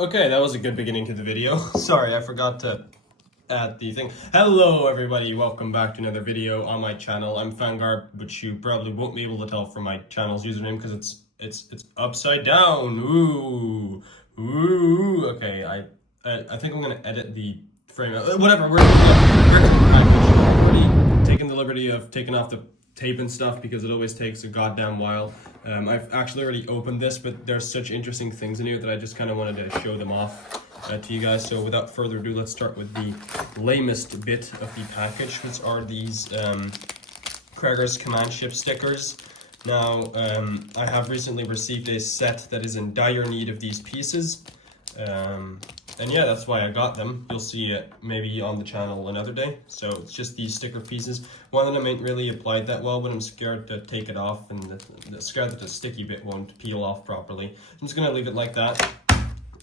Okay, that was a good beginning to the video. Sorry, I forgot to add the thing. Hello everybody, welcome back to another video on my channel. I'm Fangar, but you probably won't be able to tell from my channel's username because it's upside down. Ooh. Okay, I think I'm gonna edit the frame. Whatever, we're I've already taken the liberty of taking off the tape and stuff because it always takes a goddamn while. I've actually already opened this, but there's such interesting things in here that I just kind of wanted to show them off to you guys. So without further ado, let's start with the lamest bit of the package, which are these Krager's command ship stickers. Now, I have recently received a set that is in dire need of these pieces. And yeah, that's why I got them. You'll see it maybe on the channel another day. So it's just these sticker pieces. One of them ain't really applied that well, but I'm scared to take it off and scared that the sticky bit won't peel off properly. I'm just gonna leave it like that.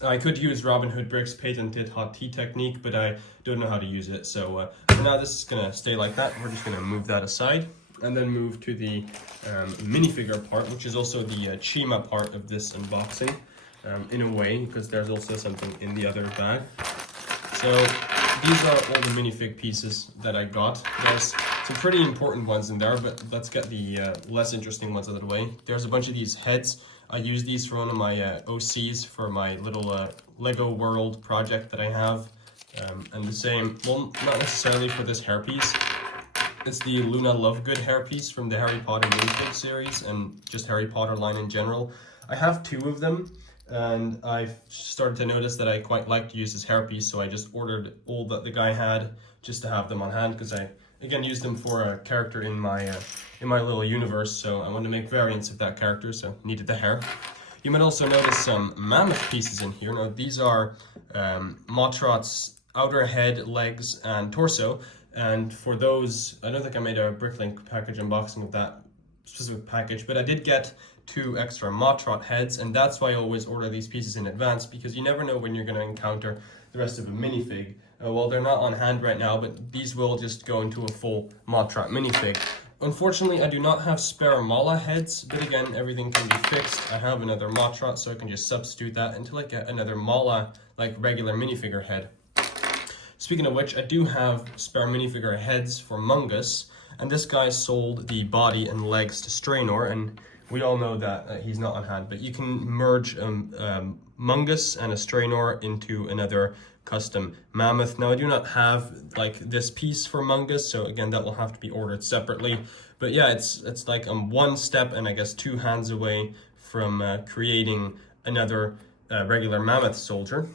I could use Robin Hood Brick's patented hot tea technique, but I don't know how to use it. So for now, this is gonna stay like that. We're just gonna move that aside and then move to the minifigure part, which is also the Chima part of this unboxing. In a way, because there's also something in the other bag. So these are all the minifig pieces that I got. There's some pretty important ones in there, but let's get the less interesting ones out of the way. There's a bunch of these heads. I use these for one of my OCs for my little Lego World project that I have. And the same, well, not necessarily for this hairpiece. It's the Luna Lovegood hairpiece from the Harry Potter minifig series and just Harry Potter line in general. I have two of them. And I've started to notice that I quite like to use this hairpiece, so I just ordered all that the guy had just to have them on hand because I again used them for a character in my little universe, so I wanted to make variants of that character, so needed the hair. You might also notice some mammoth pieces in here. Now these are Motrot's outer head, legs, and torso, and for those, I don't think I made a Bricklink package unboxing of that specific package, but I did get 2 extra Motrot heads, and that's why I always order these pieces in advance, because you never know when you're going to encounter the rest of a minifig. Well, they're not on hand right now, but these will just go into a full Motrot minifig. Unfortunately, I do not have spare Mala heads, but again, everything can be fixed. I have another Motrot, so I can just substitute that until I get another Mala, like regular minifigure head. Speaking of which, I do have spare minifigure heads for Mungus, and this guy sold the body and legs to Straynor, and we all know that he's not on hand, but you can merge Mungus and a Straynor into another custom Mammoth. Now, I do not have like this piece for Mungus, so again, that will have to be ordered separately. But yeah, it's like I'm 1 step and I guess 2 hands away from creating another regular Mammoth soldier.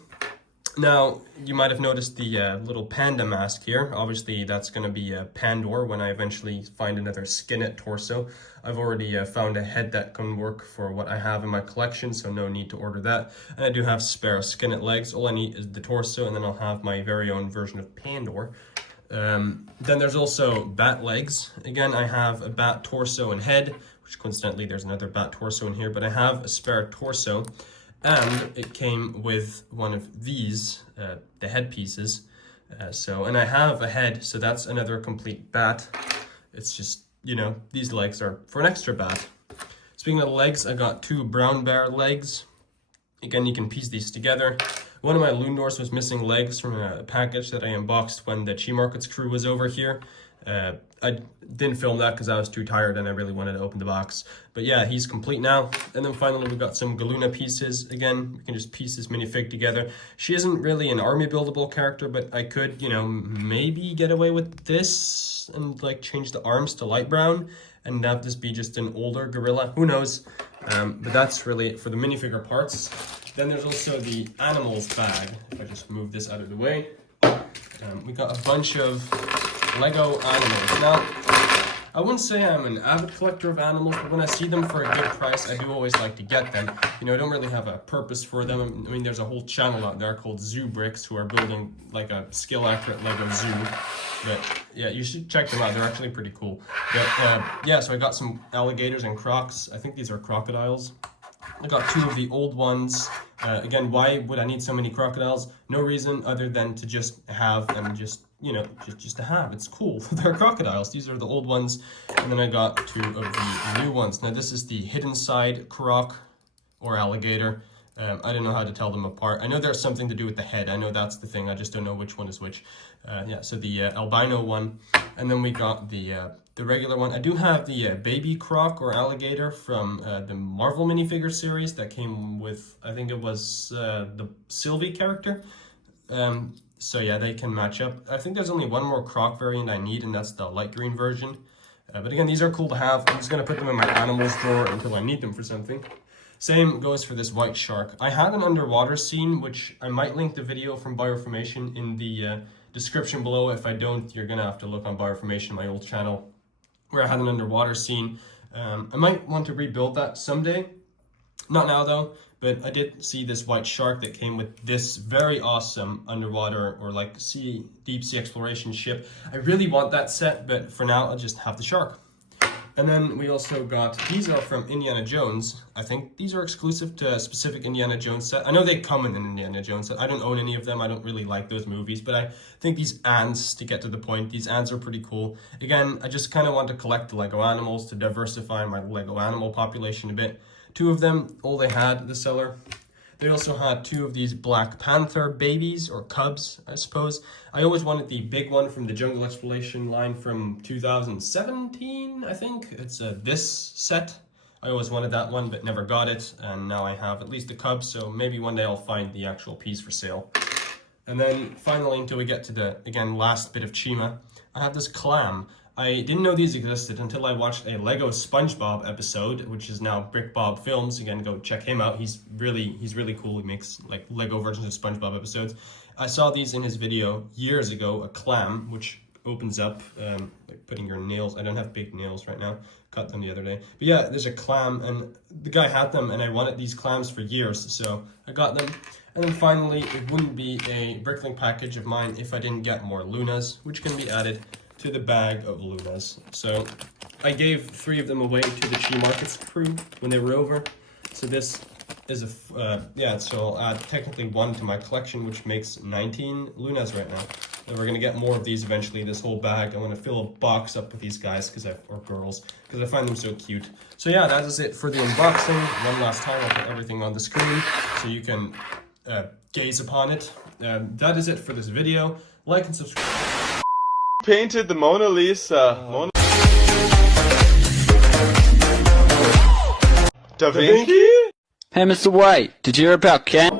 Now, you might have noticed the little panda mask here. Obviously, that's going to be Pandor when I eventually find another Skinnet torso. I've already found a head that can work for what I have in my collection, so no need to order that. And I do have spare Skinnet legs. All I need is the torso, and then I'll have my very own version of Pandor. Then there's also bat legs. Again, I have a bat torso and head, which coincidentally, there's another bat torso in here, but I have a spare torso. And it came with one of these, the head pieces. And I have a head, so that's another complete bat. It's just, you know, these legs are for an extra bat. Speaking of legs, I got 2 brown bear legs. Again, you can piece these together. One of my Loondors was missing legs from a package that I unboxed when the Chima crew was over here. I didn't film that because I was too tired and I really wanted to open the box. But yeah, he's complete now. And then finally, we've got some Galuna pieces. Again, we can just piece this minifig together. She isn't really an army buildable character, but I could, you know, maybe get away with this and like change the arms to light brown and have this be just an older gorilla. Who knows? But that's really it for the minifigure parts. Then there's also the animals bag. If I just move this out of the way. We got a bunch of Lego animals. Now, I wouldn't say I'm an avid collector of animals, but when I see them for a good price, I do always like to get them. You know, I don't really have a purpose for them. I mean, there's a whole channel out there called Zoo Bricks who are building like a skill-accurate Lego zoo. But yeah, you should check them out. They're actually pretty cool. But yeah, so I got some alligators and crocs. I think these are crocodiles. I got 2 of the old ones. Again, why would I need so many crocodiles? No reason other than to just have them, just, you know, just to have. It's cool. They're crocodiles. These are the old ones. And then I got 2 of the new ones. Now, this is the hidden side croc or alligator. I don't know how to tell them apart. I know there's something to do with the head. I know that's the thing. I just don't know which one is which. Yeah, so the albino one, and then we got the regular one. I do have the baby croc or alligator from the Marvel minifigure series that came with, I think it was the Sylvie character. So yeah, they can match up. I think there's only one more croc variant I need, and that's the light green version. But again, these are cool to have. I'm just going to put them in my animals drawer until I need them for something. Same goes for this white shark. I had an underwater scene, which I might link the video from Bioformation in the description below. If I don't, you're going to have to look on Bioformation, my old channel, where I had an underwater scene. I might want to rebuild that someday. Not now though, but I did see this white shark that came with this very awesome underwater or like deep sea exploration ship. I really want that set, but for now I'll just have the shark. And then we also got, these are from Indiana Jones. I think these are exclusive to a specific Indiana Jones set. I know they come in an Indiana Jones set. I don't own any of them. I don't really like those movies, but I think these ants, to get to the point, these ants are pretty cool. Again, I just kind of want to collect the Lego animals to diversify my Lego animal population a bit. Two of them, all they had, the seller. They also had two of these Black Panther babies, or cubs, I suppose. I always wanted the big one from the Jungle Exploration line from 2017, I think. It's this set. I always wanted that one, but never got it. And now I have at least the cubs, so maybe one day I'll find the actual piece for sale. And then finally, until we get to the, again, last bit of Chima, I have this clam. I didn't know these existed until I watched a Lego SpongeBob episode, which is now Brick Bob Films. Again, go check him out. He's really cool. He makes like Lego versions of SpongeBob episodes. I saw these in his video years ago, a clam, which opens up, like putting your nails. I don't have big nails right now. Cut them the other day. But yeah, there's a clam, and the guy had them, and I wanted these clams for years, so I got them. And then finally, it wouldn't be a Bricklink package of mine if I didn't get more Lunas, which can be added to the bag of Lunas. So I gave 3 of them away to the Chi Markets crew when they were over. So this is so I'll add technically 1 to my collection, which makes 19 Lunas right now. And we're gonna get more of these eventually, this whole bag. I wanna fill a box up with these guys, or girls, because I find them so cute. So yeah, that is it for the unboxing. One last time, I'll put everything on the screen so you can gaze upon it. That is it for this video. Like and subscribe. Painted the Mona Lisa. Da Vinci? Hey, Mr. White, did you hear about Ken?